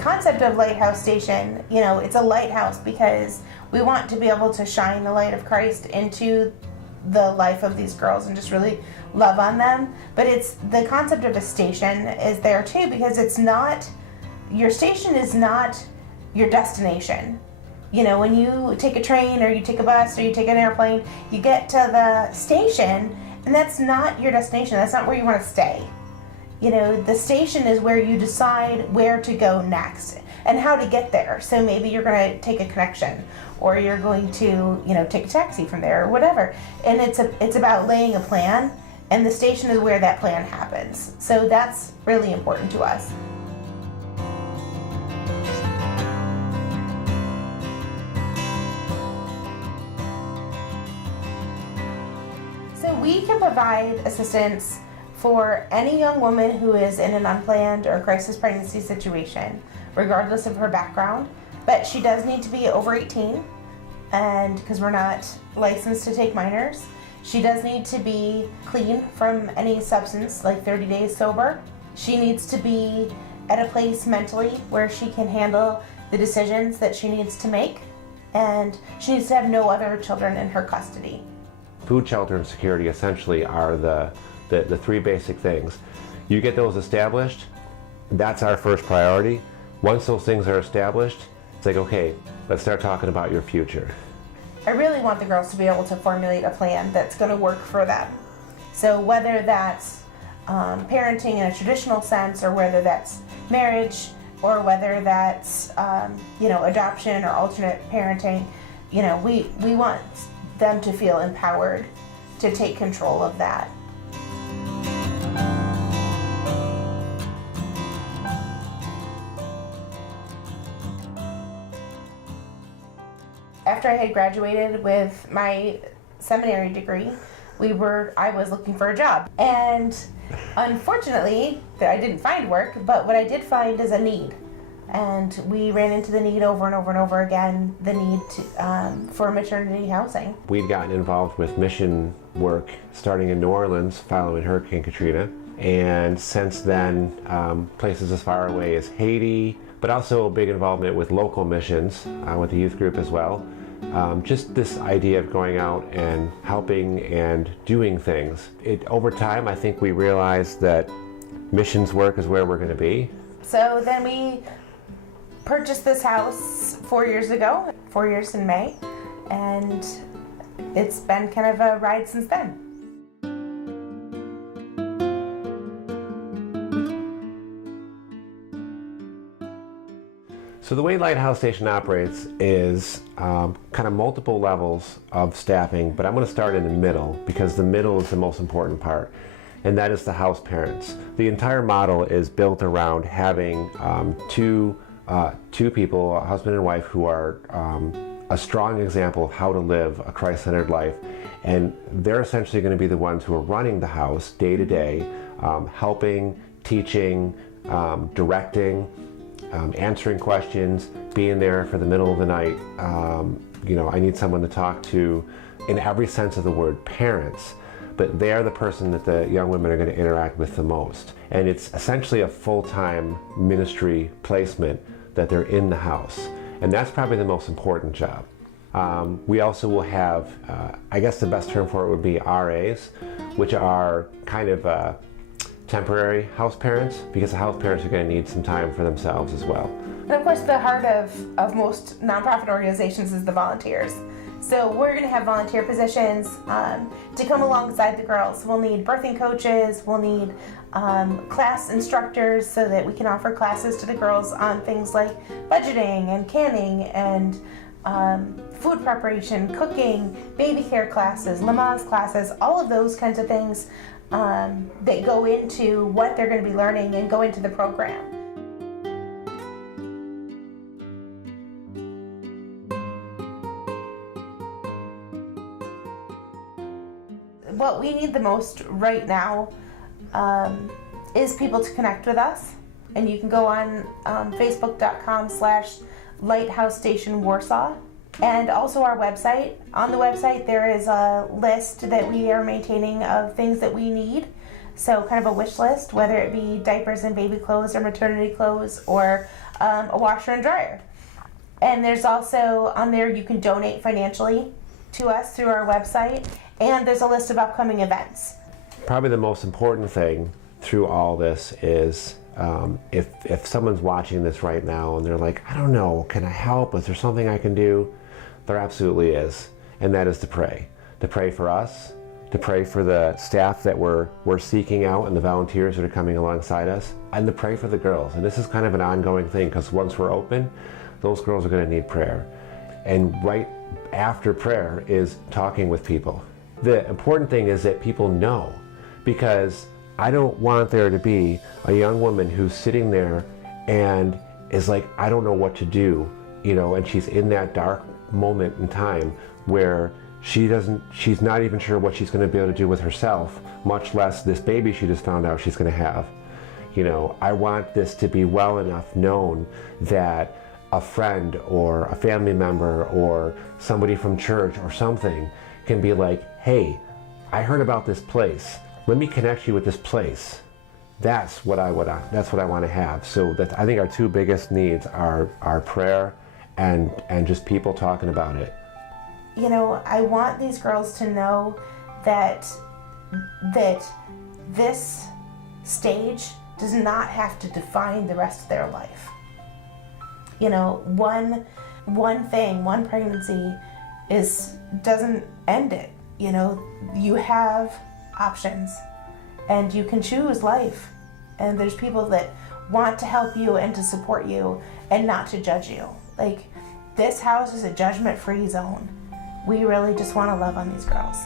concept of Lighthouse Station, you know, it's a lighthouse because we want to be able to shine the light of Christ into the life of these girls and just really love on them. But it's the concept of a station is there too, because it's not, your station is not your destination. You know, when you take a train or you take a bus or you take an airplane, you get to the station and that's not your destination. That's not where you want to stay. You know, the station is where you decide where to go next and how to get there. So maybe you're going to take a connection, or you're going to, you know, take a taxi from there or whatever. And it's about laying a plan, and the station is where that plan happens. So that's really important to us. So we can provide assistance for any young woman who is in an unplanned or crisis pregnancy situation, regardless of her background. But she does need to be over 18, and because we're not licensed to take minors. She does need to be clean from any substance, like 30 days sober. She needs to be at a place mentally where she can handle the decisions that she needs to make, and she needs to have no other children in her custody. Food, shelter, and security essentially are the three basic things. You get those established, that's our first priority. Once those things are established, it's like, okay, let's start talking about your future. I really want the girls to be able to formulate a plan that's going to work for them. So whether that's parenting in a traditional sense, or whether that's marriage, or whether that's you know, adoption or alternate parenting, you know, we want them to feel empowered to take control of that. After I had graduated with my seminary degree, I was looking for a job. And unfortunately, I didn't find work, but what I did find is a need. And we ran into the need over and over and over again, the need for maternity housing. We'd gotten involved with mission work starting in New Orleans following Hurricane Katrina. And since then, places as far away as Haiti, but also a big involvement with local missions, with the youth group as well. Just this idea of going out and helping and doing things. Over time, I think we realized that missions work is where we're going to be. So then we purchased this house 4 years ago, 4 years in May, and it's been kind of a ride since then. So the way Lighthouse Station operates is kind of multiple levels of staffing, but I'm going to start in the middle because the middle is the most important part, and that is the house parents. The entire model is built around having two people, a husband and wife, who are a strong example of how to live a Christ-centered life, and they're essentially going to be the ones who are running the house day to day, helping, teaching, directing, answering questions, being there for the middle of the night. You know, I need someone to talk to, in every sense of the word, parents, but they are the person that the young women are going to interact with the most. And it's essentially a full-time ministry placement that they're in the house. And that's probably the most important job. We also will have, I guess the best term for it would be RAs, which are kind of temporary house parents, because the house parents are going to need some time for themselves as well. And of course, the heart of most nonprofit organizations is the volunteers. So we're going to have volunteer positions to come alongside the girls. We'll need birthing coaches, we'll need class instructors so that we can offer classes to the girls on things like budgeting and canning and food preparation, cooking, baby care classes, Lamaze classes, all of those kinds of things that go into what they're going to be learning and go into the program. What we need the most right now is people to connect with us. And you can go on facebook.com/Lighthouse Station Warsaw. And also our website. On the website there is a list that we are maintaining of things that we need. So kind of a wish list, whether it be diapers and baby clothes or maternity clothes or a washer and dryer. And there's also on there you can donate financially to us through our website, and there's a list of upcoming events. Probably the most important thing through all this is if someone's watching this right now and they're like, I don't know, can I help? Is there something I can do? There absolutely is, and that is to pray. To pray for us, to pray for the staff that we're seeking out and the volunteers that are coming alongside us, and to pray for the girls. And this is kind of an ongoing thing, because once we're open, those girls are going to need prayer. And right after prayer is talking with people. The important thing is that people know, because I don't want there to be a young woman who's sitting there and is like, I don't know what to do, and she's in that dark moment in time where she's not even sure what she's going to be able to do with herself, much less this baby she just found out she's going to have. I want this to be well enough known that a friend or a family member or somebody from church or something can be like, hey, I heard about this place. Let me connect you with this place. That's what I want to have. So I think our two biggest needs are prayer and just people talking about it. I want these girls to know that this stage does not have to define the rest of their life. One pregnancy doesn't end it. You have options and you can choose life. And there's people that want to help you and to support you and not to judge you. Like, this house is a judgment-free zone. We really just want to love on these girls.